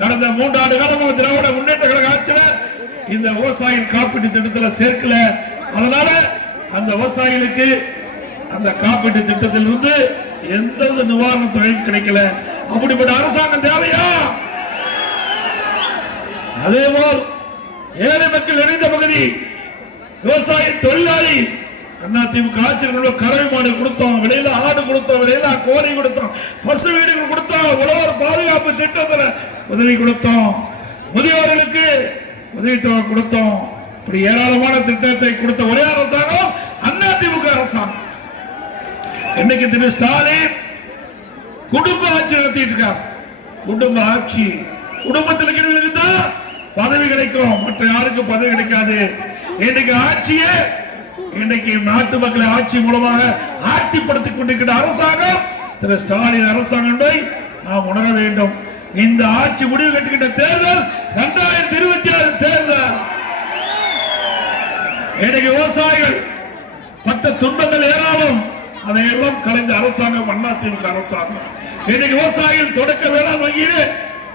கடந்த மூன்றாண்டு காலமாக திராவிட முன்னேற்ற கழக ஆட்சியில இந்த விவசாயிகள் காப்பீட்டு திட்டத்தில் சேர்க்கல. அதனால அந்த விவசாயிகளுக்கு அந்த காப்பீட்டு திட்டத்திலிருந்து எந்த நிவாரண தொகையும் கிடைக்கல. அப்படிப்பட்ட அரசாங்கம் தேவையா? அதே போல் ஏழை மக்கள் நிறைந்த பகுதி விவசாய தொழிலாளி அண்ணா திமுக ஆட்சியில் கறவை மாடு கொடுத்தோம் விலையில ஆடு கொடுத்தோம் விலையில கோழி கொடுத்தோம் பசு வீடுகள் கொடுத்தோம் உழவர் பாதுகாப்பு திட்டத்துல உதவி கொடுத்தோம். முதியோர்களுக்கு உதவித்தொகை கொடுத்தோம். இப்படி ஏராளமான திட்டத்தை கொடுத்த ஒரே அரசாங்கம் அண்ணா திமுக அரசாங்கம். இன்னைக்கு திரு ஸ்டாலின் குடும்ப ஆட்சி நடத்திட்டு இருக்கார். குடும்ப ஆட்சி. குடும்பத்தில் இருக்கிறவங்களுக்கு தான் பதவி கிடைக்கும். மற்ற யாருக்கும் பதவி கிடைக்காது. இன்னைக்கு ஆட்சியே இன்னைக்கு நாட்டு மக்களை ஆட்சி மூலமாக ஆட்டிப்படுத்திக் கொண்டிருக்கிற அரசாங்கம் திரு ஸ்டாலின் அரசாங்கம் நாம் உணர வேண்டும். இந்த ஆட்சி முடிவு கட்டுகின்ற தேர்தல் இரண்டாயிரத்தி இருபத்தி ஆறு தேர்தல். இன்னைக்கு விவசாயிகள் மற்ற துன்பங்கள் ஏராளம் அதையெல்லாம் கலைந்த அரசாங்கம் அதிமுக அரசாங்கம். இன்னைக்கு விவசாயிகள் தொடக்க வேளாண் வங்கியிலே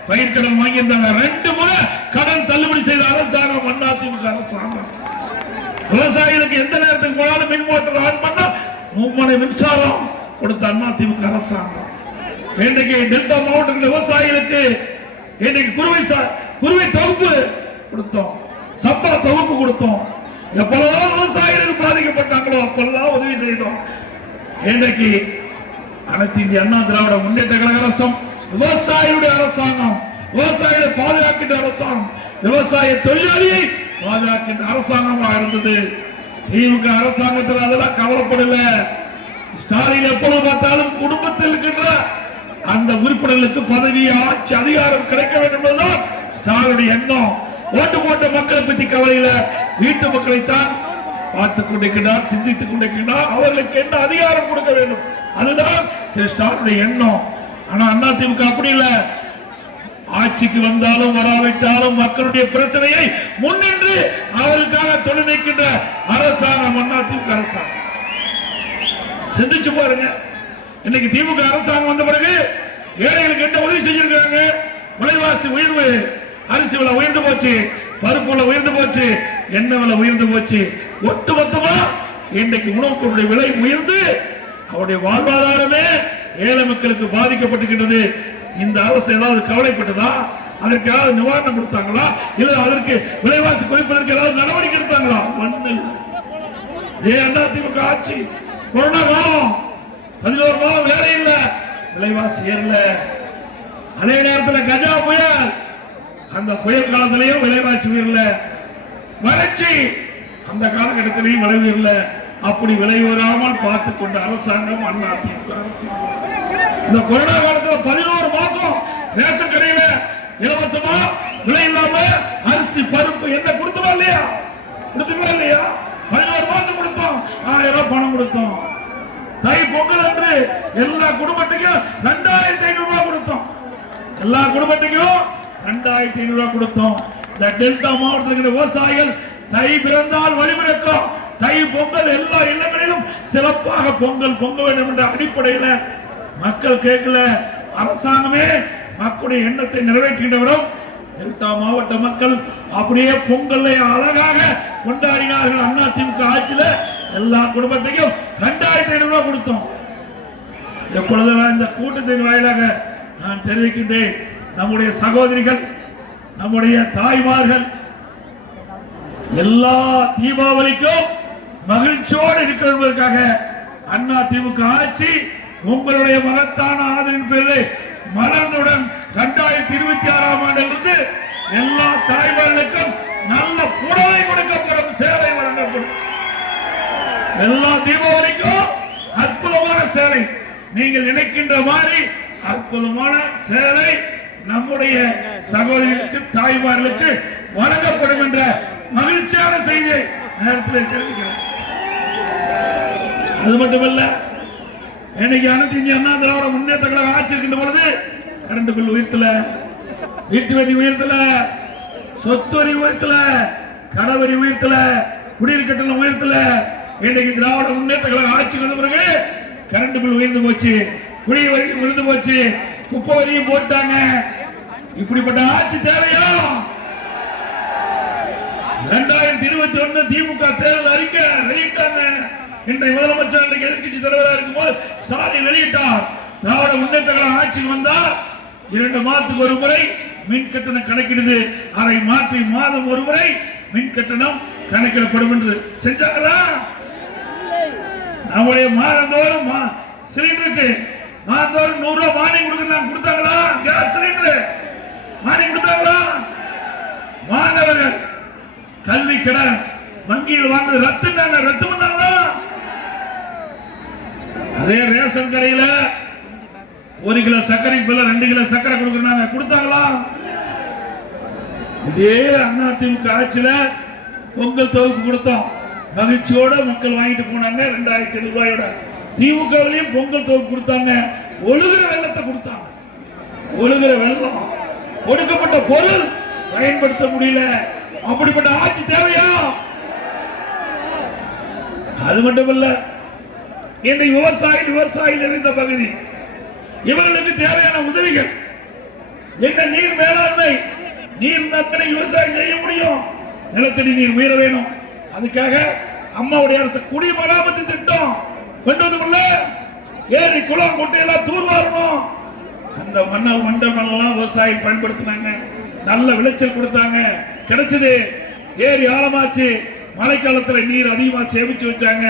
பயிர் கடன் வாங்கியிருந்தாங்க. ரெண்டு முறை கடன் தள்ளுபடி செய்த அரசாங்கம் அதிமுக அரசாங்கம். விவசாயிகளுக்கு எந்த நேரத்துக்கு போனாலும் மின் மோட்டர் ஆன் பண்ணா மும்மனை மின்சாரம் கொடுத்த அண்ணா திமுக அரசாங்கம். இன்றைக்கு டெல்டா மாவட்டத்தில் விவசாயிகளுக்கு இன்னைக்கு குருவை சா- குருவை தொகுப்பு கொடுத்தோம். சம்பள தொகுப்பு கொடுத்தோம். எப்பொழுதெல்லாம் விவசாயிகள் பாதிக்கப்பட்டாங்களோ அப்பெல்லாம் உதவி செய்தோம். இன்றைக்கு அனைத்து இந்திய அண்ணா திராவிட முன்னேற்ற கழக அரசும் விவசாயியுடைய அரசாங்கம் விவசாயிகளை பாதுகாக்கின்ற அரசாங்கம் விவசாய தொழிலாளியை பாஜக அரசாங்கமாக இருந்தது. திமுக அரசாங்கத்தில் அதெல்லாம் கவலைப்படல. ஸ்டாலின் எப்பொழுது பார்த்தாலும் குடும்பத்தில் இருக்கின்ற அந்த உறுப்பினர்களுக்கு பதவி ஆட்சி அதிகாரம் கிடைக்க வேண்டும் என்பதுதான் ஸ்டாலினுடைய எண்ணம். ஓட்டு போட்ட மக்களை பத்தி கவலையில வீட்டு மக்களைத்தான் பார்த்துக் கொண்டிருக்கிறார் சிந்தித்துக் கொண்டிருக்கிறார் அவர்களுக்கு என்ன அதிகாரம் கொடுக்க வேண்டும்? அதுதான் திரு ஸ்டாலினுடைய எண்ணம். ஆனா அண்ணா திமுக அப்படி இல்லை. ஆட்சிக்கு வந்தாலும் வராவிட்டாலும் மக்களுடைய பிரச்சனையை முன்னின்று அவருக்காக துணை நிற்கின்ற அரசாங்கம் அண்ணா அரசாங்கம். சிந்திச்சு பாருங்க. இன்னைக்கு திமுக அரசாங்கம் வந்த பிறகு ஏழைகளுக்கு என்ன உதவி செஞ்சிருக்காங்க விலைவாசி உயர்வு அரிசி விலை உயர்ந்து போச்சு பருப்பு விலை உயர்ந்து போச்சு எண்ணெய் விலை உயர்ந்து போச்சு. ஒட்டுமொத்தமா இன்னைக்கு உணவுப் பொருளுடைய விலை உயர்ந்து அவருடைய வாழ்வாதாரமே ஏழை மக்களுக்கு பாதிக்கப்பட்டுகின்றது இந்த அரசு ஏதாவது கவலைப்பட்டதா? அதற்கு ஏதாவது நிவாரணம் கொடுத்தாங்களா? இல்ல அதற்கு விலைவாசி குறைப்பதற்கு ஏதாவது நடவடிக்கை எடுத்தாங்களா? ஒண்ணு இல்லை. அண்ணா திமுக ஆட்சி. கொரோனா காலம். பதினோரு மாதம் வேலை இல்ல. விலைவாசி ஏறல. அதே நேரத்தில் கஜா புயல். அந்த புயல் காலத்திலையும் விலைவாசி உயரல. வறட்சி. அந்த காலகட்டத்திலையும் விலை உயரல. அப்படி விலை வராமல் பார்த்து கொண்ட அரசாங்கம் அண்ணா திமுக அரசு இந்த கொரோனா காலத்துல பதினோரு மாசம் ரேஷன் கடையில இலவசமா விலை இல்லாம அரிசி பருப்பு என்ன கொடுத்தோம் இல்லையா? கொடுத்தோமா இல்லையா? பதினோரு மாசம் கொடுத்தோம். ஆயிரம் ரூபாய் பணம் கொடுத்தோம். தை பொங்கல் அன்று எல்லா குடும்பத்துக்கும் ரெண்டாயிரத்தி ஐநூறு ரூபாய் கொடுத்தோம். எல்லா குடும்பத்துக்கும் ரெண்டாயிரத்தி ஐநூறு ரூபாய் கொடுத்தோம். இந்த டெல்டா மாவட்டத்தில் விவசாயிகள் தை பிறந்தால் வழிபிறக்கும் தை பொங்கல் எல்லா இல்லங்களிலும் சிறப்பாக பொங்கல் பொங்க வேண்டும் என்ற அடிப்படையில் மக்கள் கேட்கல. அரசாங்கமே மக்களுடைய எண்ணத்தை நிறைவேற்றுகின்றவரும் டெல்டா மாவட்ட மக்கள் அப்படியே பொங்கலை அழகாக கொண்டாடினார்கள். அண்ணா திமுக ஆட்சியில எல்லா குடும்பத்தையும் ரெண்டாயிரத்தி ஐநூறு ரூபாய் கொடுத்தோம். எப்பொழுது நான் இந்த கூட்டத்தின் வாயிலாக நான் தெரிவிக்கின்றேன் நம்முடைய சகோதரிகள் நம்முடைய தாய்மார்கள் எல்லா தீபாவளிக்கும் மகிழ்ச்சியோடு இருக்கிற என்பதற்காக அண்ணா திமுக ஆட்சி உங்களுடைய மகத்தான ஆதரின் பேரில் மலர்ந்துடன் இரண்டாயிரத்தி இருபத்தி ஆறாம் ஆண்டிலிருந்து எல்லா தாய்மார்களுக்கும் நல்ல புடவை கொடுக்கப்படும் சேவை வழங்கப்படும். எல்லா தீபாவளிக்கும் அற்புதமான சேலை. நீங்கள் நினைக்கின்ற மாதிரி அற்புதமான சேலை நம்முடைய சகோதரிகளுக்கு தாய்மார்களுக்கு வழங்கப்படும் என்ற மகிழ்ச்சியான செய்தியை நேரத்தில் தெரிவிக்கிறேன். அது மட்டுமல்ல இன்னைக்கு அனைத்து இந்திய அண்ணா? திராவிட முன்னேற்ற கழகம் ஆட்சி இருக்கின்ற பொழுது கரண்ட் பில் உயர்த்தல வீட்டு வரி உயர்த்தல சொத்து வரி உயர்த்தல கடவரி உயர்த்தல குடிநீர் கட்டணம் உயர்த்தல. இன்னைக்கு திராவிட முன்னேற்ற கழகம் ஆட்சிக்கு வந்த பிறகு கரண்ட் பில் உயர்ந்து போச்சு குடி வரி உயர்ந்து போச்சு குப்பை வரியும் போட்டாங்க. இப்படிப்பட்ட ஆட்சி தேவையா? இரண்டாயிரத்தி இருபத்தி ஒண்ணு திமுக தேர்தல் அறிக்கை வெளியிட்டாங்க இன்றைய முதலமைச்சர் இன்றைக்கு எதிர்க்கட்சி தலைவராக இருக்கும்போது சாலை வெளியிட்டார். திராவிட முன்னேற்ற கழகம் ஆட்சிக்கு வந்தால் இரண்டு மாதத்துக்கு ஒரு முறை மின் கட்டணம் கணக்கிடுது. அதை மாற்றி மாதம் ஒரு முறை மின் கட்டணம் கணக்கிடப்படும் என்று. செஞ்சாங்களா நம்முடைய மாதந்தோறும் மா- சிலிண்டருக்கு மாதந்தோறும் நூறு ரூபாய் மானியம் கொடுக்கலாம் கொடுத்தாங்களா? Gas cylinder. மானியம் கொடுத்தாங்களா? மாணவர்கள் கல்வி கடன் வங்கியில் வாங்கினது ரத்து தாங்க ரத்து பண்ணாங்களா? அதே ரேஷன் கடையில ஒரு கிலோ சர்க்கரை பில்ல ரெண்டு கிலோ சர்க்கரை கொடுக்குறாங்க. கொடுத்தாங்களா? இதே அண்ணா திமுக ஆட்சியில பொங்கல் தொகுப்பு கொடுத்தோம். மகிழ்ச்சியோட மக்கள் வாங்கிட்டு போனாங்க. ரெண்டாயிரத்தி ஐநூறு ரூபாயோட. திமுகவிலையும் பொங்கல் தொகுப்பு கொடுத்தாங்க. ஒழுகுற வெள்ளத்தை கொடுத்தாங்க. ஒழுகிற வெள்ளம். கொடுக்கப்பட்ட பொருள் பயன்படுத்த முடியல. அப்படிப்பட்ட ஆட்சி தேவையா? அது மட்டும் இல்லை. இன்றைக்கு விவசாயி விவசாயி இருந்த பகுதி. இவர்களுக்கு தேவையான உதவிகள். என்ன நீர் மேலாண்மை? நீர் தத்தனை விவசாயம் செய்ய முடியும். நிலத்தடி நீர் உயர வேணும். அதுக்காக அம்மாவுடைய அரசு குடிமராமத்து திட்டம் கொண்டு வந்துள்ள ஏரி குளம் குட்டையெல்லாம் தூர்வாரணும். அந்த மண்ண மண்டல் எல்லாம் விவசாயி பயன்படுத்தினாங்க. நல்ல விளைச்சல் கொடுத்தாங்க. கிடைச்சது. ஏரி ஆழமாச்சு. மழைக்காலத்துல நீர் அதிகமா சேமிச்சு வச்சாங்க.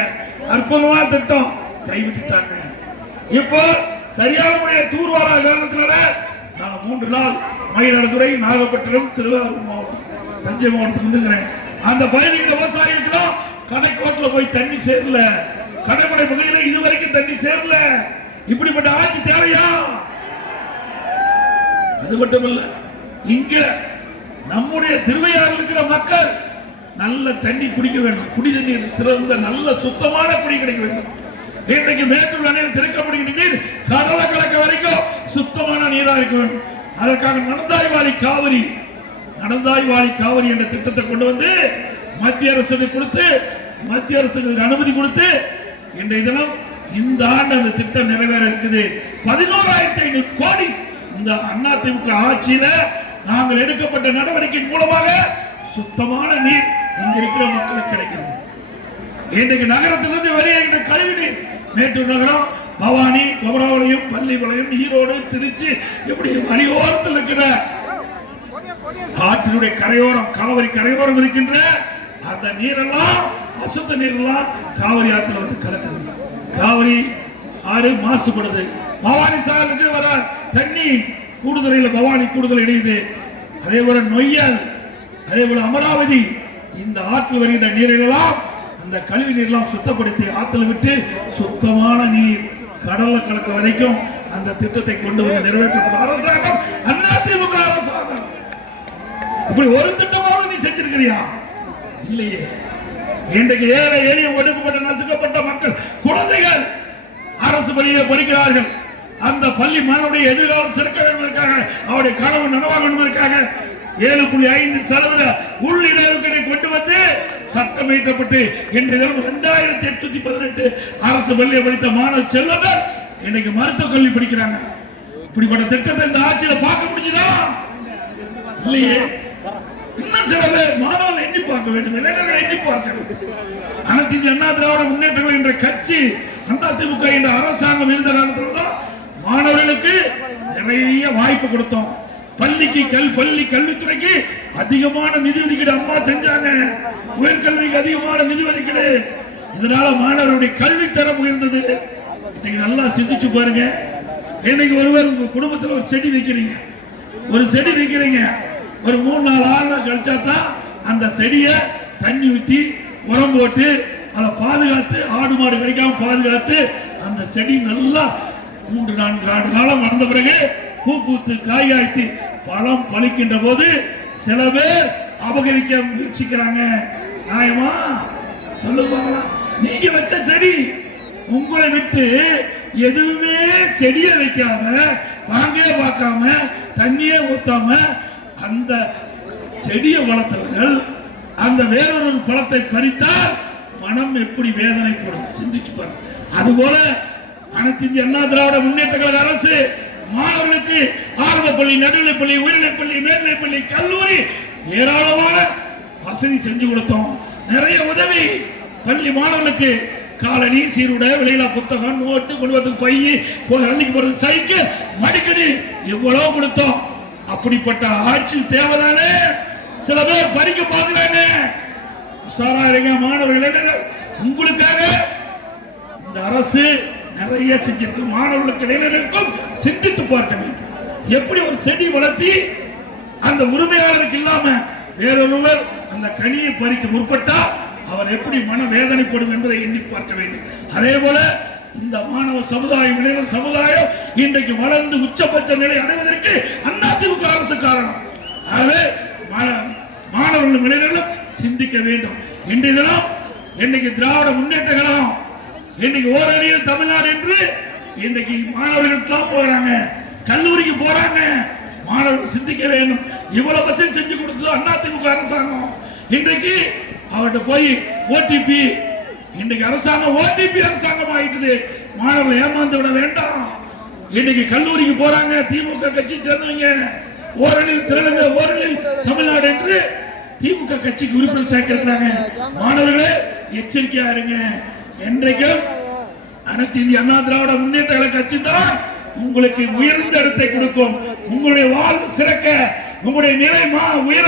அற்புதமான திட்டம். கைவிட்டுட்டாங்க. இப்போ சரியான முறையை தூர்வாரா காரணத்தினால நான் மூன்று நாள் மயிலாடுதுறை நாகப்பட்டினம் திருவாரூர் மாவட்டம் தஞ்சை மாவட்டத்தில் இருந்துங்கிறேன் அந்த பகுதியில் விவசாயிகளுக்கெல்லாம் கடைக்கோட்டில் போய் தண்ணி சேரல. கடைமடை பகுதியில் இதுவரைக்கும் தண்ணி சேரல. இப்படிப்பட்ட ஆட்சி தேவையா? அது மட்டுமல்ல இங்க நம்முடைய திருவையாறு இருக்கிற மக்கள் நல்ல தண்ணி குடிக்க வேண்டும். குடி தண்ணீர் சிறந்த நல்ல சுத்தமான குடி கிடைக்க வேண்டும். இன்றைக்கு மேட்டூர் அணையில் திறக்கப்படுகின்ற நீர் கடலை கலக்க வரைக்கும் சுத்தமான நீராக இருக்க வேண்டும். அதற்காக நடந்தாய் வாழி காவிரி நடந்தாய் வாழி காவிரி என்ற திட்டத்தை கொண்டு வந்து மத்திய அரசுக்கு கொடுத்து மத்திய அரசுக்கு அனுமதி கொடுத்து இன்றைய தினம் இந்த ஆண்டு அந்த திட்டம் நிறைவேற இருக்குது. பதினோராயிரத்தி ஐநூறு கோடி இந்த அதிமுக ஆட்சியில நாங்கள் எடுக்கப்பட்ட நடவடிக்கையின் மூலமாக சுத்தமான நீர் இங்க இருக்கிற மக்களுக்கு கிடைக்கிறது. இன்றைக்கு நகரத்திலிருந்து வெளியேறின கழிவுநீர் மேட்டூர் நகரம் பவானி குமராவளையம் பள்ளிபாளையம் ஈரோடு திருச்சி இப்படி வழியோரத்தில் இருக்கிற ஆற்றினுடைய கரையோரம் காவிரி கரையோரம் இருக்கின்ற அந்த நீரெல்லாம் அசுத்த நீரெல்லாம் காவிரி ஆற்றுல வந்து கலக்குது. காவிரி ஆறு மாசுபடுது. பவானி சாலுக்கு வர தண்ணி கூடுதலையில் பவானி கூடுதல் இணையுது. அதே போல நொய்யல் அதே போல அமராவதி இந்த ஆற்றில் வருகின்ற நீரெல்லாம் அந்த கழிவு நீர்லாம் சுத்தப்படுத்தி ஆற்றுல விட்டு சுத்தமான நீர் கடல்ல கலக்க வரைக்கும் அந்த திட்டத்தை கொண்டு வந்து நிறைவேற்றப்படும். அரசாங்கம் அதிமுக அரசாங்கம். இப்படி ஒரு திட்டமாவது நீ செஞ்சிருக்கிறியா? இல்லையே. இன்றைக்கு ஏழை எளிய ஒடுக்கப்பட்ட நசுக்கப்பட்ட மக்கள் குழந்தைகள் அரசு பள்ளியில படிக்கிறார்கள். அந்த பள்ளி மாணவருடைய எதிர்காலம் சிறக்க வேண்டும் அவருடைய கனவு நனவாக வேண்டும் ஏழு புள்ளி ஐந்து சதவீத உள்ளிடர்களை கொண்டு வந்து சட்டம் இயற்றப்பட்டு இன்றைய தினம் இரண்டாயிரத்தி எட்நூத்தி பதினெட்டு அரசு பள்ளியை படித்த மாணவ செல்வங்கள் இன்னைக்கு மருத்துவ கல்வி படிக்கிறாங்க. இப்படிப்பட்ட திட்டத்தை இந்த ஆட்சியில பார்க்க முடியுதா இல்லையே. இன்னும் சில பேர் மாணவர்கள் எண்ணி பார்க்க வேண்டும். இளைஞர்கள் எண்ணி பார்க்க வேண்டும். அனைத்து இந்த அண்ணா திராவிட முன்னேற்றங்கள் என்ற கட்சி அண்ணா திமுக என்ற அரசாங்கம் இருந்த காலத்தில் தான் மாணவர்களுக்கு நிறைய வாய்ப்பு கொடுத்தோம். பள்ளிக்கு கல் பள்ளி கல்வித்துறைக்கு அதிகமான நிதி ஒதுக்கீடு அம்மா செஞ்சாங்க. உயர்கல்விக்கு அதிகமான நிதி ஒதுக்கீடு. இதனால மாணவருடைய கல்வி தரம் உயர்ந்தது. இன்னைக்கு நல்லா சிந்திச்சு பாருங்க. இன்னைக்கு ஒருவர் உங்க குடும்பத்துல ஒரு செடி வைக்கிறீங்க. ஒரு செடி வைக்கிறீங்க. ஒரு மூணு நாலு ஆறு நாள் கழிச்சா தான் அந்த செடியை தண்ணி ஊற்றி உரம் போட்டு அதை பாதுகாத்து ஆடு மாடு கிடைக்காம பாதுகாத்து அந்த செடி நல்லா மூன்று நான்கு ஆண்டு காலம் வளர்ந்த பிறகு பூ பூத்து காய்காய்த்து பழம் பலிக்கின்ற போது சில பேர் அபகரிக்க முயற்சிக்கிறாங்க. நியாயமா சொல்லுங்க நீங்க வச்ச செடி உங்களை விட்டு எதுவுமே செடியை வைக்காம வாங்கே பார்க்காம தண்ணியே ஊத்தாம அந்த செடியை வளர்த்தவர்கள் அந்த வேறொரு பழத்தை பறித்தால் மனம் எப்படி வேதனைப்படும். சிந்திச்சு பாருங்க. அதுபோல அனைத்து இந்திய அண்ணா திராவிட முன்னேற்ற கழக அரசு மாணவர்களுக்கு ஆரம்ப பள்ளி நடுநிலைப்பள்ளி உயர்நிலைப்பள்ளி மேல்நிலைப்பள்ளி கல்லூரி ஏராளமான வசதி செஞ்சு கொடுத்தோம். நிறைய உதவி பள்ளி மாணவர்களுக்கு. காலனி சீருடை விலையில்லா புத்தகம் நோட்டு கொண்டு வந்து பை போய் அள்ளிக்கு போறது சைக்கிள் மடிக்கடி எவ்வளவு கொடுத்தோம். அப்படிப்பட்ட ஆட்சி தேவைதானே? சில பேர் பறிக்க பார்க்கிறாங்க. உஷாரா இருங்க மாணவர்கள் உங்களுக்காக இந்த அரசு நிறைய செஞ்சிருக்கு. மாணவர்களுக்கு இளைஞர்களுக்கும் சிந்தித்து பார்க்க வேண்டும். எப்படி ஒரு செடி வளர்த்தி அந்த உரிமையாளருக்கு இல்லாம வேறொருவர் அந்த கனியை பறிக்க முற்பட்டா அவர் எப்படி மன வேதனைப்படும் என்பதை எண்ணி பார்க்க வேண்டும். அதே போல இந்த மாணவ சமுதாயம் இளைஞர் சமுதாயம் இன்றைக்கு வளர்ந்து உச்சபட்ச நிலை அடைவதற்கு அதிமுக அரசு காரணம். ஆகவே மாணவர்களும் இளைஞர்களும் சிந்திக்க வேண்டும். இன்றைய தினம் இன்னைக்கு திராவிட முன்னேற்ற கழகம் இன்னைக்கு ஓரறியில் தமிழ்நாடு என்று இன்றைக்கு மாணவர்கள் தான் போறாங்க கல்லூரிக்கு போறாங்க. மாணவர்கள் சிந்திக்க வேண்டும். இவ்வளவு வசதி செஞ்சு கொடுத்தது அதிமுக அரசாங்கம். இன்றைக்கு அவர்கிட்ட போய் ஓடிபி இன்றைக்கு அரசாங்கம் ஓடிபி அரசாங்கம் ஆயிட்டுது. மாணவர்கள் ஏமாந்து விட வேண்டாம். இன்னைக்கு கல்லூரிக்கு போறாங்க. திமுக கட்சி சேர்ந்தவங்க. ஓரணியில் திரளுங்க. ஓரளவில் தமிழ்நாடு என்று திமுக கட்சிக்கு உறுப்பினர் சேர்க்கிறாங்க மாணவர்களே எச்சரிக்கையா இருங்க. என்றைக்கும் அனைத்து இந்திய அண்ணா திராவிட முன்னேற்ற கட்சி தான் உங்களுக்கு உயர்ந்த இடத்தை கொடுக்கும். உங்களுடைய வாழ்வு சிறக்க உங்களுடைய நிலை மா உயர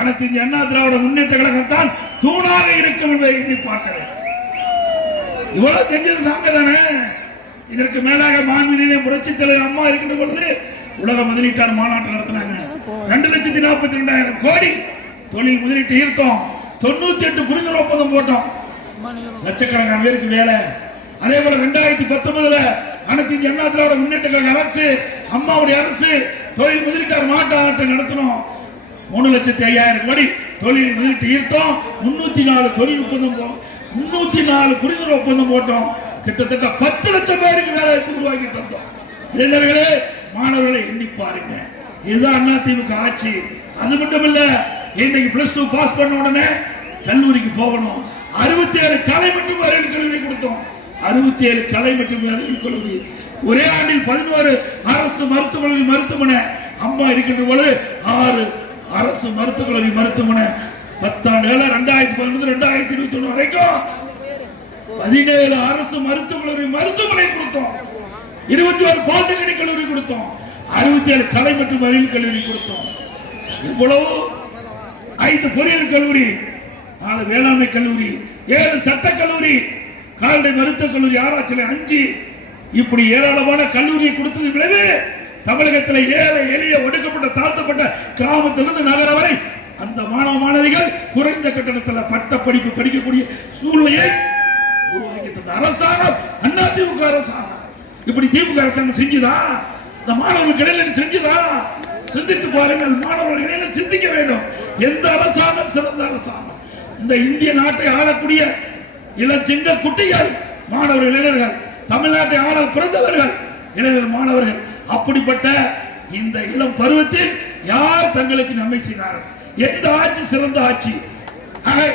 அனைத்து இந்திய அண்ணா திராவிட முன்னேற்ற கழகம் தான் தூணாக இருக்கும் என்பதை எண்ணி பார்க்கிறேன் இவ்வளவு செஞ்சது நாங்க தானே? இதற்கு மேலாக மாண்புமிகு புரட்சி தலைவர் அம்மா இருக்கின்ற பொழுது உலக முதலீட்டாளர் மாநாட்டம் நடத்தினாங்க. ரெண்டு லட்சத்தி நாற்பத்தி ரெண்டாயிரம் கோடி தொழில் முதலீட்டு ஈர்த்தோம். தொண்ணூத்தி எட்டு புரிந்துணர்வு ஒப்பந்தம் போட்டோம். லட்சக்கணக்கான பேருக்கு வேலை. அதே போல ரெண்டாயிரத்தி பத்தொன்பதுல அனைத்து இந்திய அண்ணா திராவிட முன்னேற்ற கழக அரசு அம்மாவுடைய அரசு தொழில் முதலீட்டார் மாநாட்டம் நடத்தினோம். மூணு லட்சத்தி ஐயாயிரம் கோடி தொழில் முதலீட்டு ஈர்த்தோம். முன்னூத்தி நாலு தொழில் ஒப்பந்தம் முன்னூத்தி நாலு புரிந்துணர்வு ஒப்பந்தம் போட்டோம். கிட்டத்தட்ட பத்து லட்சம் பேருக்கு வேலை வாய்ப்பு உருவாக்கி தந்தோம். இளைஞர்களே மாணவர்களை எண்ணி பாருங்க. இதுதான் அதிமுக ஆட்சி. அது மட்டும் இல்ல இன்னைக்கு பிளஸ் டூ பாஸ் பண்ண உடனே கல்லூரிக்கு போகணும். அறுபத்தி ஏழு கலை மட்டும் அறிவியல் கல்லூரி கொடுத்தோம். அறுபத்தி ஏழு கலை மற்றும் கல்லூரி ஒரே ஆண்டில் பதினோரு அரசு மருத்துவமனை மருத்துவமனை. அம்மா இருக்கின்ற பொழுது ஆறு அரசு மருத்துவக் கல்லூரி மருத்துவமனை. பத்தாண்டுகள ரெண்டாயிரத்தி பதினொன்று ரெண்டாயிரத்தி இருபத்தி ஒண்ணு வரைக்கும் பதினேழு அரசு மருத்துவக் கல்லூரி மருத்துவமனை கொடுத்தோம். இருபத்தி ஒரு பாலிடெக்னிக் கல்லூரி கொடுத்தோம். அறுபத்தி ஏழு கலை மற்றும் அறிவியல் கல்லூரி கொடுத்தோம். இவ்வளவு ஐந்து பொறியியல் கல்லூரி நாலு வேளாண்மை கல்லூரி ஏழு சட்ட கல்லூரி கால்நடை மருத்துவக் கல்லூரி ஆராய்ச்சியில் அஞ்சு இப்படி ஏராளமான கல்லூரியை கொடுத்தது விளைவு தமிழகத்தில் ஏழை எளிய ஒடுக்கப்பட்ட தாழ்த்தப்பட்ட கிராமத்திலிருந்து நகர வரை அந்த மாணவ மாணவிகள் குறைந்த கட்டணத்தில் பட்ட படிப்பு படிக்கக்கூடிய சூழ்நிலையை உருவாக்கி தந்த அரசாங்கம் அண்ணா திமுக அரசாங்கம். இப்படி திமுக அரசாங்கம் செஞ்சுதா? இந்த மாணவர்கள் இடையில செஞ்சுதா? சிந்தித்து பாருங்கள் மாணவர்கள் இடையில சிந்திக்க வேண்டும். எந்த அரசாங்கம் சிறந்த அரசாங்கம்? இந்த இந்திய நாட்டை ஆளக்கூடிய இளஞ்சிங்க குட்டிகள் மாணவர் இளைஞர்கள் தமிழ்நாட்டை ஆள பிறந்தவர்கள் இளைஞர் மாணவர்கள். அப்படிப்பட்ட இந்த இளம் பருவத்தில் யார் தங்களுக்கு நன்மை செய்தார்கள்? எந்த ஆட்சி சிறந்த ஆட்சி?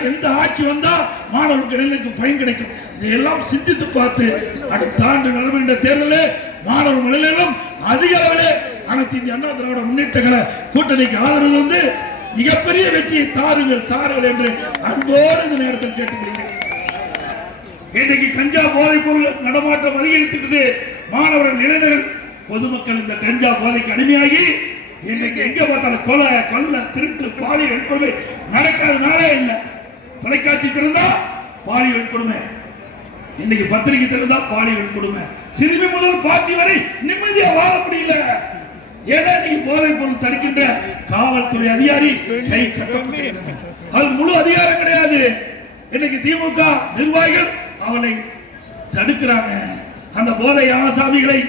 எந்த ஆட்சி வந்தா மாணவர்களுக்கு இளைஞருக்கு பயன் கிடைக்கும்? இதையெல்லாம் சிந்தித்து பார்த்து அடுத்த ஆண்டு நடைபெறுகின்ற தேர்தலில் மாணவர் இளைஞர்களும் அதிக அளவிலே அனைத்து இந்திய அண்ணா திராவிட முன்னேற்ற கழக கூட்டணிக்கு ஆதரவு வந்து மிகப்பெரிய வெற்றியை தாருங்கள் தாருங்கள் என்று அன்போடு இந்த நேரத்தில் கேட்டுக்கொள்கிறேன். இன்னைக்கு கஞ்சா போதைப் பொருள் நடமாட்டம் அதிகரித்துட்டது மாணவர்கள் இளைஞர்கள் பொதுமக்கள் இந்த கஞ்சா போதைக்கு அடிமையாகி இன்னைக்கு எங்க பார்த்தாலும் கொலை கொல்ல திருட்டு பாலியல் வன்கொடுமை நடக்காத நாளே இல்லை. தொலைக்காட்சி திறந்தா பாலியல் வன்கொடுமை. இன்னைக்கு பத்திரிகை திறந்தா பாலியல் வன்கொடுமை. சிறுமி முதல் பாட்டி வரை நிம்மதியா வாழ முடியல. ஏன்னா இன்னைக்கு போதைப் பொருள் தடுக்கின்ற காவல்துறை அதிகாரி கை கட்டப்பட்டிருக்கிறாங்க அது முழு அதிகாரம் கிடையாது. இன்னைக்கு திமுக நிர்வாகிகள் அவனை தடுக்கிறாங்க. அந்த போதை ஆசாமிகளை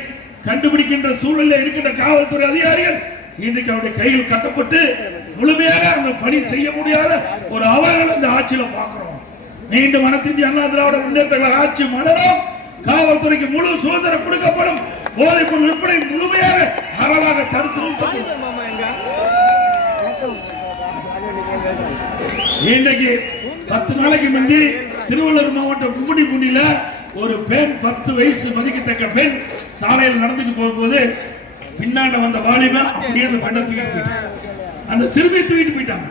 கண்டுபிடிக்கின்ற சூழலில் இருக்கின்ற காவல்துறை அதிகாரிகள் இன்றைக்கு அவருடைய கையில் கட்டப்பட்டு முழுமையாக அந்த பணி செய்ய முடியாத ஒரு அவலங்களை இந்த ஆட்சியில பார்க்கிறோம். மீண்டும் அனைத்து அண்ணா திராவிட முன்னேற்ற ஆட்சி மலரும். காவல்துறைக்கு முழு சுதந்திரம் கொடுக்கப்படும். போதைப் பொருள் விற்பனை முழுமையாக அறவாக தடுத்து நிறுத்தப்படும். இன்னைக்கு பத்து நாளைக்கு முந்தி திருவள்ளூர் மாவட்டம் கும்மிடிப்பூண்டியில ஒரு பெண் பத்து வயசு மதிக்கத்தக்க பெண் சாலையில் நடந்துட்டு போகும்போது பின்னாண்ட வந்த வாலிபன் அப்படியே அந்த பெண்ணை தூக்கிட்டு போயிட்டாங்க அந்த சிறுமியை தூக்கிட்டு போயிட்டாங்க.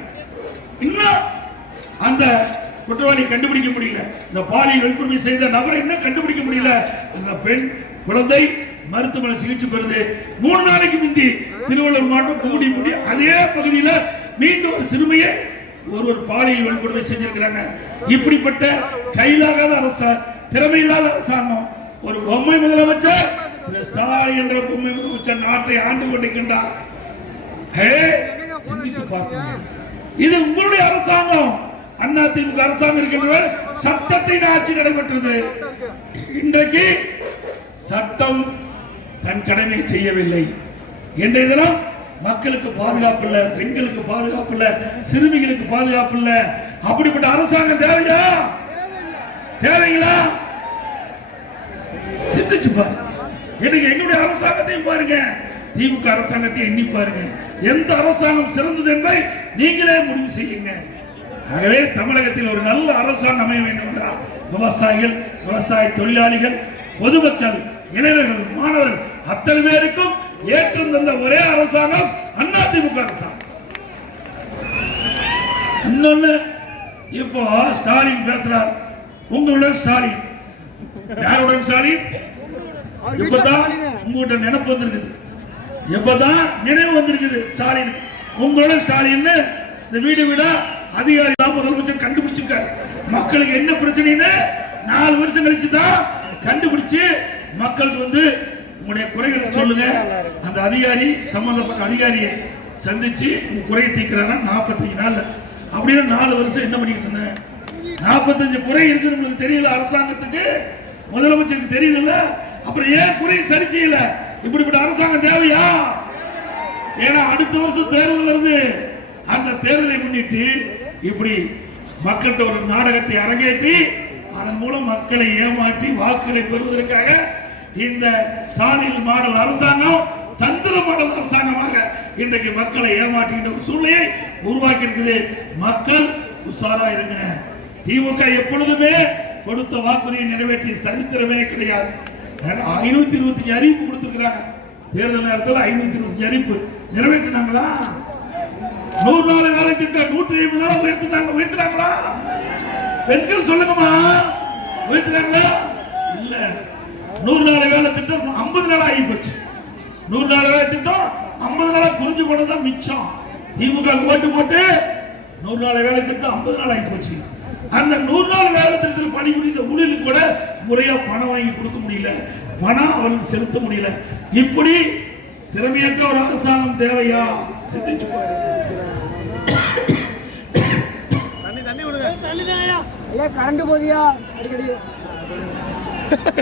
இன்னும் அந்த குற்றவாளி கண்டுபிடிக்க முடியல. இந்த பாலியல் வன்கொடுமை செய்த நபரை இன்னும் கண்டுபிடிக்க முடியல. அந்த பெண் குழந்தை மருத்துவமனை சிகிச்சை பெறுது. மூணு நாளைக்கு முந்தி திருவள்ளூர் மாவட்டம் முடி அதே பகுதியில மீண்டும் ஒரு சிறுமியை ஒரு ஒரு பாலியல் வன்கொடுமை செஞ்சிருக்கிறாங்க. இப்படிப்பட்ட கையிலாகாத அரசா திறமையில்லாத அரசாங்கம் ஒரு பொம்மை முதலமைச்சர் திரு ஸ்டாலின் என்ற பொம்மை முதலமைச்சர் நாட்டை ஆண்டு கொண்டிருக்கின்றார். ஹே, சிந்தித்து பார்க்கணும். இது உங்களுடைய அரசாங்கம். அண்ணா திமுக அரசாங்கம் இருக்கின்ற சட்டத்தின் ஆட்சி நடைபெற்றது. இன்றைக்கு சட்டம் தன் கடமை செய்யவில்லை. இன்றைய தினம் மக்களுக்கு பாதுகாப்பு இல்ல பெண்களுக்கு பாதுகாப்பு இல்ல சிறுமிகளுக்கு பாதுகாப்பு இல்ல. அப்படிப்பட்ட அரசாங்கம் தேவையா? தேவைங்களா? சிந்திச்சு பாருங்க. இன்னைக்கு எங்களுடைய அரசாங்கத்தையும் பாருங்க. திமுக அரசாங்கத்தையும் எண்ணி பாருங்க. எந்த அரசாங்கம் சிறந்தது என்பதை நீங்களே முடிவு செய்யுங்க. ஆகவே தமிழகத்தில் ஒரு நல்ல அரசாங்கம் அமைய வேண்டும் என்றால் விவசாயிகள் விவசாய தொழிலாளிகள் பொதுமக்கள் இளைஞர்கள் மாணவர்கள் அத்தனை பேருக்கும் ஏற்றம் தந்த ஒரே அரசாங்கம் அண்ணா திமுக அரசாங்கம். இன்னொன்னு இப்போ ஸ்டாலின் பேசுறார். உங்களுடன் ஸ்டாலின். யாருடன் ஸ்டாலின்? இப்பதான் உங்ககிட்ட நினைப்பு வந்திருக்குது. இப்பதான் நினைவு வந்திருக்குது ஸ்டாலின் உங்களோட ஸ்டாலின் இந்த வீடு வீடா அதிகாரி தான் முதலமைச்சர் கண்டுபிடிச்சிருக்காரு. மக்களுக்கு என்ன பிரச்சனைன்னு நாலு வருஷம் கழிச்சு தான் கண்டுபிடிச்சு மக்களுக்கு வந்து உங்களுடைய குறைகளை சொல்லுங்க. அந்த அதிகாரி சம்பந்தப்பட்ட அதிகாரியை சந்திச்சு உங்க குறையை தீர்க்கிறாரா நாற்பத்தஞ்சு நாள்ல. அப்படின்னு நாலு வருஷம் என்ன பண்ணிட்டு இருந்தேன் நாற்பத்தஞ்சு குறை இருக்குன்னு உங்களுக்கு தெரியல அரசாங்கத்துக்கு? முதலமைச்சருக்கு தெரியல அப்புறம் ஏன் குறை சரி செய்யல? இப்படிப்பட்ட அரசாங்கம் தேவையா? ஏன்னா அடுத்த வருஷம் தேர்தல் வருது. அந்த தேர்தலை முன்னிட்டு இப்படி மக்கள்கிட்ட ஒரு நாடகத்தை அரங்கேற்றி அதன் மூலம் மக்களை ஏமாற்றி வாக்குகளை பெறுவதற்காக இந்த ஸ்டாலின் மாடல் அரசாங்கம் தந்திர மாடல் அரசாங்கமாக இன்றைக்கு மக்களை ஏமாற்றுகின்ற ஒரு சூழ்நிலையை உருவாக்கி இருக்குது மக்கள் உஷாரா இருங்க. திமுக எப்பொழுதுமே கொடுத்த வாக்குறுதியை நிறைவேற்றிய சரித்திரமே கிடையாது. ஐநூத்தி இருபத்தஞ்சு அறிவிப்பு கொடுத்திருக்கிறாங்க. தேர்தல் நேரத்தில் ஐநூத்தி இருபத்தஞ்சு அறிவிப்பு நிறைவேற்றினாங்களா? நூறு நாள் வேலை திட்டம் நூற்றி ஐம்பது நாள் உயர்த்தினாங்க உயர்த்தினாங்களா? பெண்கள் சொல்லுங்கம்மா. உயர்த்தினாங்களா? இல்லை. நூறு நாள் வேலை திட்டம் ஐம்பது நாள் ஆகி போச்சு. நூறு நாள் வேலை திட்டம் ஐம்பது நாளா குறிஞ்சு போனதுதான் மிச்சம். திமுக ஓட்டு போட்டு நூறு நாள் வேலை திட்டம் ஐம்பது நாள் ஆகி போச்சு. அந்த நூறு நாள் வேலை திட்டத்தில் பணிபுரிந்த ஊழியர்களுக்கு கூட முறையா பணம் வாங்கி கொடுக்க முடியல. பணம் அவர்களுக்கு செலுத்த முடியல. இப்படி திறமையற்ற ஒரு அரசாங்கம் தேவையா? சிந்திச்சு பாருங்க. ஐயா கரண்ட் போதியா? அடிக்கடி.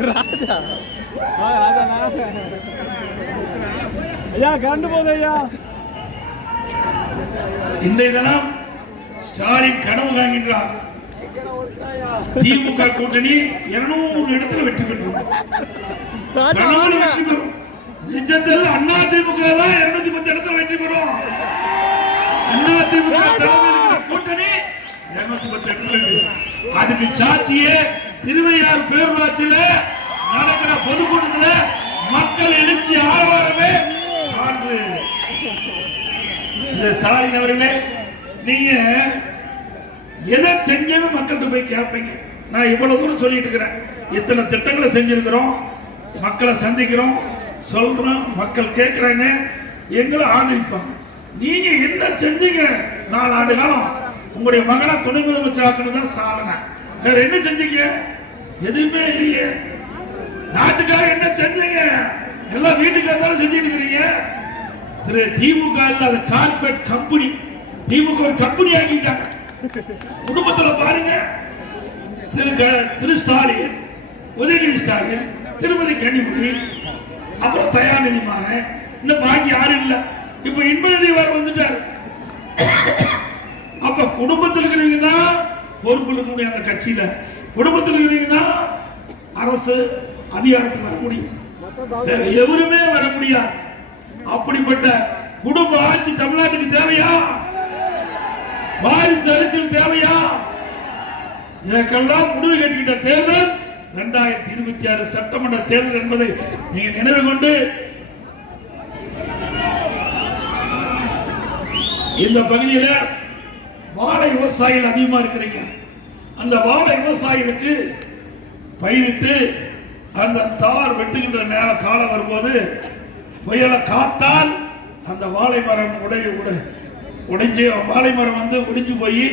ராஜா. ஐயா கரண்ட் போகுது ஐயா. இன்றைய தினம் ஸ்டாலின் கனவு காண்கின்றார். திமுக கூட்டணி இருநூறு இடத்துல வெற்றி பெற்றும் வெற்றி பெறும். நிஜத்தில் அண்ணா திமுக தான் இருநூத்தி பத்து இடத்துல வெற்றி பெறும். அண்ணா திமுக கூட்டணி இருநூத்தி பத்து இடத்துல. அதுக்கு சாட்சியே திருவையார் பேரூராட்சியில நடக்கிற பொதுக்கூட்டத்துல மக்கள் எழுச்சி ஆரவாரமே சான்று. இந்த ஸ்டாலின் அவர்களே நீங்க எதை செஞ்சாலும் மக்கள்கிட்ட போய் கேட்பீங்க. நான் இவ்வளவு தூரம் சொல்லிட்டு இருக்கிறேன். இத்தனை திட்டங்களை செஞ்சிருக்கிறோம் மக்களை சந்திக்கிறோம் சொல்றோம் மக்கள் கேட்கிறாங்க எங்களை ஆதரிப்பாங்க. நீங்க என்ன செஞ்சீங்க? நாலு ஆண்டு காலம் உங்களுடைய மகனை துணை முதலமைச்சர் தான் சாதனை. வேற என்ன செஞ்சீங்க? எதுவுமே இல்லையே. நாட்டுக்காக என்ன செஞ்சீங்க? எல்லாம் வீட்டுக்காக தானே செஞ்சுட்டு இருக்கிறீங்க? திரு திமுக இல்லாத கார்பரேட் கம்பெனி திமுக ஒரு கம்பெனி ஆக்கிட்டாங்க. குடும்பத்துல பாருங்க. திரு திரு ஸ்டாலின் உதயநிதி ஸ்டாலின் திருமதி கன்னிமொழி அப்புறம் தயாநிதி மாறன் இன்னும் பாக்கி யாரும் இல்லை. இப்ப இன்பநிதி வர வந்துட்டார். அப்ப குடும்பத்தில் இருக்கிறவங்க தான் பொறுப்பு இருக்கக்கூடிய அந்த கட்சியில குடும்பத்தில் இருக்கிறவங்க தான் அரசு அதிகாரத்துக்கு வர முடியும். வேற எவருமே வர முடியாது. அப்படிப்பட்ட குடும்ப ஆட்சி தமிழ்நாட்டுக்கு தேவையா? வாரிசு அரசியல் தேவையா? இதற்கெல்லாம் முடிவு கட்டுகின்ற தேர்தல் இரண்டாயிரத்தி இருபத்தி ஆறு சட்டமன்ற தேர்தல் என்பதை நீங்க நினைவு கொண்டு இந்த பகுதியில் வாழை விவசாயிகள் அதிகமாக இருக்கிறீங்க. அந்த வாழை விவசாயிகளுக்கு பயிரிட்டு அந்த தார் வெட்டுகின்ற நேர காலம் வரும்போது புயலை காத்தால் அந்த வாழை மரம் உடைய உடை உடைஞ்சு வாழை மரம் வந்து ஒடிஞ்சு போய்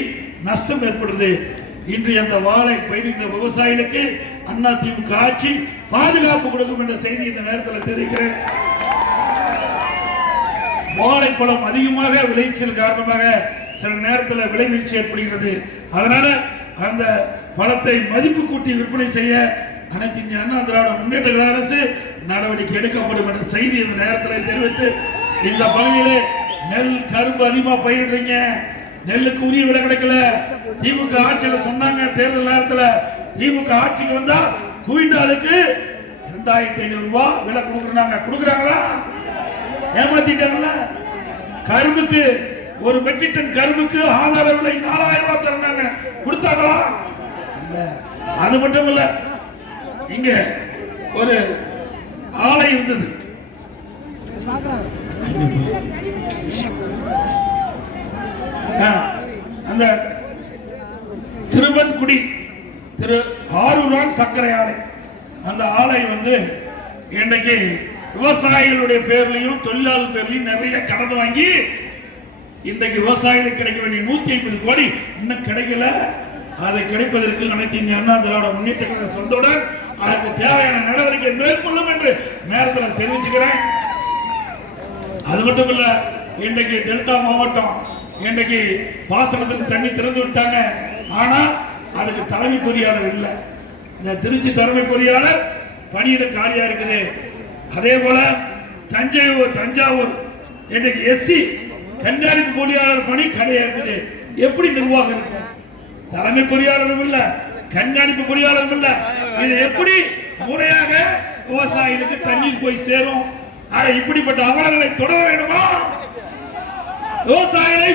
நஷ்டம் ஏற்படுது. இன்று அந்த வாழை பயிரிடுகிற விவசாயிகளுக்கு அண்ணா திமுக ஆட்சி பாதுகாப்பு கொடுக்கும் என்ற செய்தி இந்த நேரத்தில் தெரிவிக்கிறேன். வாழைப்பழம் அதிகமாக விளைச்சல் காரணமாக சில நேரத்தில் விலை வீழ்ச்சி ஏற்படுகிறது. அதனால அந்த பழத்தை மதிப்பு கூட்டி விற்பனை செய்ய அனைத்து இந்திய அண்ணா திராவிட முன்னேற்ற அரசு நடவடிக்கை எடுக்கப்படும் என்ற செய்தி இந்த நேரத்தில் தெரிவித்து இந்த பகுதியிலே நெல் கரும்பு அதிகமாக பயிரிடுறீங்க. நெல்லுக்கு உரிய விலை கிடைக்கல. திமுக ஆட்சியில் சொன்னாங்க தேர்தல் நேரத்தில் திமுக ஆட்சிக்கு வந்தா குவிண்டாலுக்கு இரண்டாயிரத்தி ஐநூறு ரூபாய் விலை கொடுக்குறாங்க. கொடுக்குறாங்களா? ஏமாத்திட்டாங்களா? கரும்புக்கு ஒரு மெட்ரிக் டன் கரும்புக்கு ஆதார விலை நாலாயிரம் ரூபாய் தரணாங்க கொடுத்தாங்களா? இல்ல. அது மட்டும் இல்ல. இங்க ஒரு ஆலை இருந்தது. அந்த திருவன்குடி திரு ஆரூரான் சர்க்கரை ஆலை. அந்த ஆலை வந்து இன்றைக்கு விவசாயிகளுடைய பேர்லையும் தொழிலாளர் பேர்லையும் நிறைய கடன் வாங்கி இன்றைக்கு விவசாயிகளுக்கு கிடைக்க வேண்டிய நூத்தி ஐம்பது கோடி இன்னும் கிடைக்கல. அதை கிடைப்பதற்கு அனைத்து இந்திய அண்ணா திராவிட முன்னேற்ற கழக சொந்தோடன் அதற்கு தேவையான நடவடிக்கை மேற்கொள்ளும் என்று நேரத்தில் தெரிவிச்சுக்கிறேன். அது மட்டும் இல்ல இன்றைக்கு டெல்டா மாவட்டம் இன்றைக்கு பாசனத்துக்கு தண்ணி திறந்து விட்டாங்க. ஆனா அதுக்கு தலைமை பொறியாளர் இல்லை. இந்த திருச்சி தலைமை பொறியாளர் பணியிட காலியா இருக்குது. அதே போல தஞ்சாவூர் தஞ்சாவூர் இன்றைக்கு எஸ்சி கண்காணிப்பு பொறியாளர் பணி கடையா இருக்குது. எப்படி நிர்வாகம் இருக்கும் தலைமை பொறியாளரும் இல்ல கண்காணிப்பு பொறியாளரும் இல்ல. இது எப்படி முறையாக விவசாயிகளுக்கு தண்ணீர் போய் சேரும்? ஆக இப்படிப்பட்ட அவலங்களை தொடர வேண்டுமா? விவசாயிகளை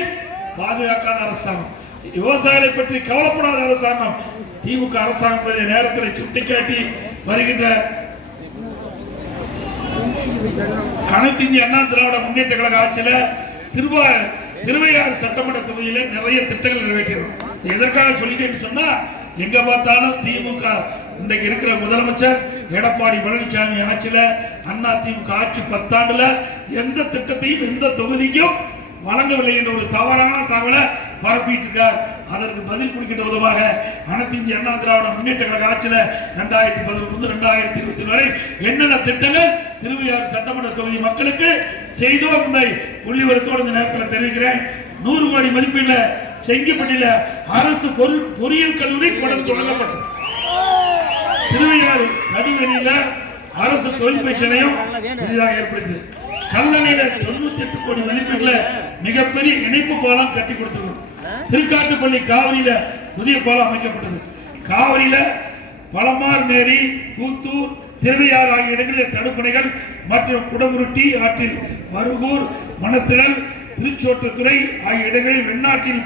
பாதுகாக்காத அரசாங்கம். விவசாயிகளை பற்றி கவலைப்படாத அரசாங்கம். திமுக அரசாங்கம் நேரத்தில் சுட்டிக்காட்டி வருகின்ற அனைத்து இந்திய அண்ணா திராவிட முன்னேற்ற கழக ஆட்சியில் திருவா திருவையாறு சட்டமன்ற தொகுதியில நிறைய திட்டங்கள் நிறைவேற்றிடுறோம் எதற்காக சொல்லிட்டேன்னு சொன்னா எங்க பார்த்தாலும் திமுக இன்றைக்கு இருக்கிற முதலமைச்சர் எடப்பாடி பழனிசாமி ஆட்சியில அண்ணா திமுக ஆட்சி பத்தாண்டுல எந்த திட்டத்தையும் எந்த தொகுதிக்கும் வழங்கவில்லை என்ற ஒரு தவறான தகவலை பரப்பிட்டு இருக்கார். அதற்கு பதில் கொடுக்கின்ற விதமாக அனைத்து இந்திய அண்ணா திராவிட முன்னேற்ற கழக ஆட்சியில ரெண்டாயிரத்தி பதினொன்று ரெண்டாயிரத்தி இருபத்தி வரை என்னென்ன திட்டங்கள் திருவையாறு சட்டமன்ற தொகுதி மக்களுக்கு செய்தோம் என்பதை புள்ளிவரத்தோடு இந்த நேரத்தில் தெரிவிக்கிறேன். நூறு கோடி மதிப்பீடுல செங்கிப்பட்டியில அரசு பொருள் பொறியியல் கல்லூரி தொடர்ந்து தொடங்கப்பட்டது. திருவையாறு நடுவெளியில அரசு தொழில் பயிற்சி நிலையம் புதிதாக ஏற்படுத்தது கல்லணையில தொண்ணூத்தி எட்டு கோடி மதிப்பீட்டுல மிகப்பெரிய இணைப்பு பாலம் கட்டி கொடுத்துருக்கோம். திருக்காட்டுப்பள்ளி காவிரியில புதிய பாலம் அமைக்கப்பட்டது. காவிரியில பழமார் நேரி கூத்தூர் திருவையாறு ஆகிய இடங்களில் தடுப்பணைகள் மற்றும் குடமுருட்டி ஆற்றில் மருகூர் மணத்திடல் திருச்சோற்றத்துறை ஆகிய இடங்களில் வெண்ணாற்றில்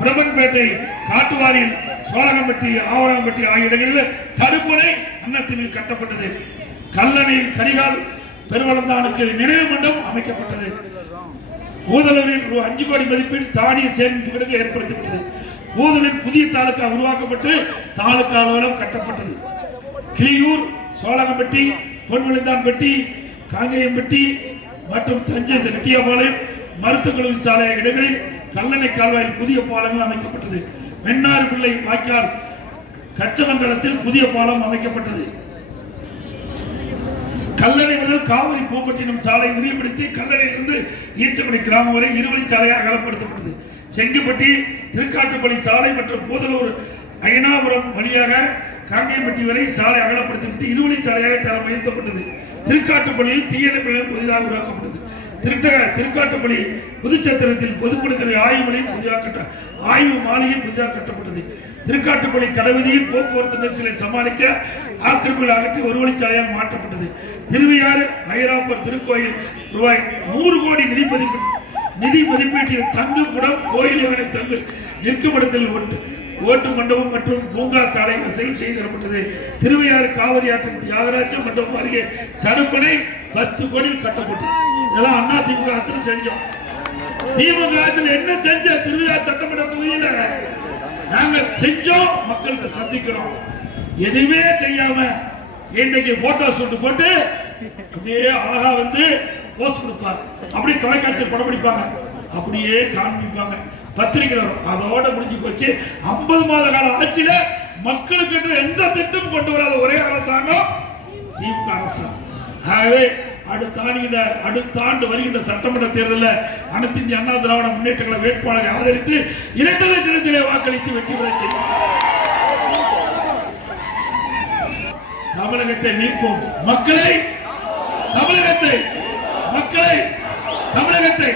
பிரபன்பேட்டை காட்டுவாரில் சோழகம்பட்டி ஆவணம்பட்டி ஆகிய இடங்களில் தடுப்பணை அன்னத்தில் கட்டப்பட்டது. கல்லணையில் கரிகால் பெருவளந்தானுக்கு நினைவு மண்டபம் அமைக்கப்பட்டது. ஊதலூரில் ரூ. அஞ்சு கோடி மதிப்பில் தானிய சேமிப்பு கிடங்கு ஏற்படுத்தப்பட்டது. ஊதலில் புதிய தாலுக்கா உருவாக்கப்பட்டு தாலுக்கா அலுவலகம் கட்டப்பட்டது. கிளியூர் சோழகம்பட்டி பொன்விழுந்தான்பட்டி காங்கேயம்பட்டி மற்றும் தஞ்சை ரெட்டியாபாளையம் மருத்துவ கல்லூரி சாலை இடங்களில் கல்லணை கால்வாயில் புதிய பாலங்கள் அமைக்கப்பட்டது. வெண்ணாறு பிள்ளை வாய்க்கால் கச்சமங்கலத்தில் புதிய பாலம் அமைக்கப்பட்டது. கல்லணை முதல் காவிரி பூம்பட்டினம் சாலை விரிவுபடுத்தி கல்லணையிலிருந்து ஈச்சக்குடி கிராமம் வரை இருவழி சாலையாக அகலப்படுத்தப்பட்டது. செங்கப்பட்டி திருக்காட்டுப்பள்ளி சாலை மற்றும் போதலூர் அயனாபுரம் வழியாக காங்கேயம்பட்டி வரை சாலை அகலப்படுத்தப்பட்டு இருவழி சாலையாக தரம் உயர்த்தப்பட்டது. திருக்காட்டுப்பள்ளியில் தீயணைப்பு நிலையம் புதிதாக உருவாக்கப்பட்டது. திருட்டக திருக்காட்டுப்பள்ளி புதுச்சத்திரத்தில் பொதுப்பணித்துறை ஆய்வு நிலையம் புதிதாக கட்ட ஆய்வு மாளிகை புதிதாக கட்டப்பட்டது. திருக்காட்டுப்பள்ளி கடவுதியில் போக்குவரத்து நெரிசலை சமாளிக்க ஆக்கிரமிகள் அகற்றி ஒரு வழிச்சாலையாக மாற்றப்பட்டது. திருவையாறு ஐராப்பர் திருக்கோயில் ரூபாய் நூறு கோடி நிதி மதிப்பீட்டு நிதி மதிப்பீட்டில் தங்கு குடம் கோயில் எவனை தங்கு? நிற்கும் இடத்தில் ஓட்டு. ஓட்டு மண்டபம் மற்றும் பூங்கா சாலை வசதி செய்து தரப்பட்டது. திருவையாறு காவிரி ஆற்றில் தியாகராஜ மண்டபம் அருகே தடுப்பணை பத்து கோடி கட்டப்பட்டது. இதெல்லாம் அண்ணா திமுக ஆட்சியில் செஞ்சோம். திமுக ஆட்சியில் என்ன செஞ்ச திருவையாறு சட்டமன்ற தொகுதியில? நாங்கள் செஞ்சோம் மக்கள்கிட்ட சந்திக்கிறோம். எதுவுமே செய்யாம இன்னைக்கு போட்டோ ஷூட் போட்டு அப்படியே அழகா வந்து போஸ்ட் கொடுப்பார். அப்படியே தொலைக்காட்சி படம் பிடிப்பாங்க. அப்படியே காண்பிப்பாங்க. பத்திரிக்கை அதோட முடிஞ்சு போச்சு. ஐம்பது மாத கால ஆட்சியில மக்களுக்கு என்று எந்த திட்டம் கொண்டு வராத ஒரே அரசாங்கம் திமுக அரசாங்கம். ஆகவே அடுத்த ஆண்டு அடுத்த ஆண்டு வருகின்ற சட்டமன்ற தேர்தலில் அனைத்து இந்திய அண்ணா திராவிட முன்னேற்றங்களை வேட்பாளரை ஆதரித்து இரண்டு லட்சத்திலே வாக்களித்து வெற்றி பெற செய்யும் தமிழகத்தை மீட்போம். மக்களை தமிழகத்தை மக்களை தமிழகத்தை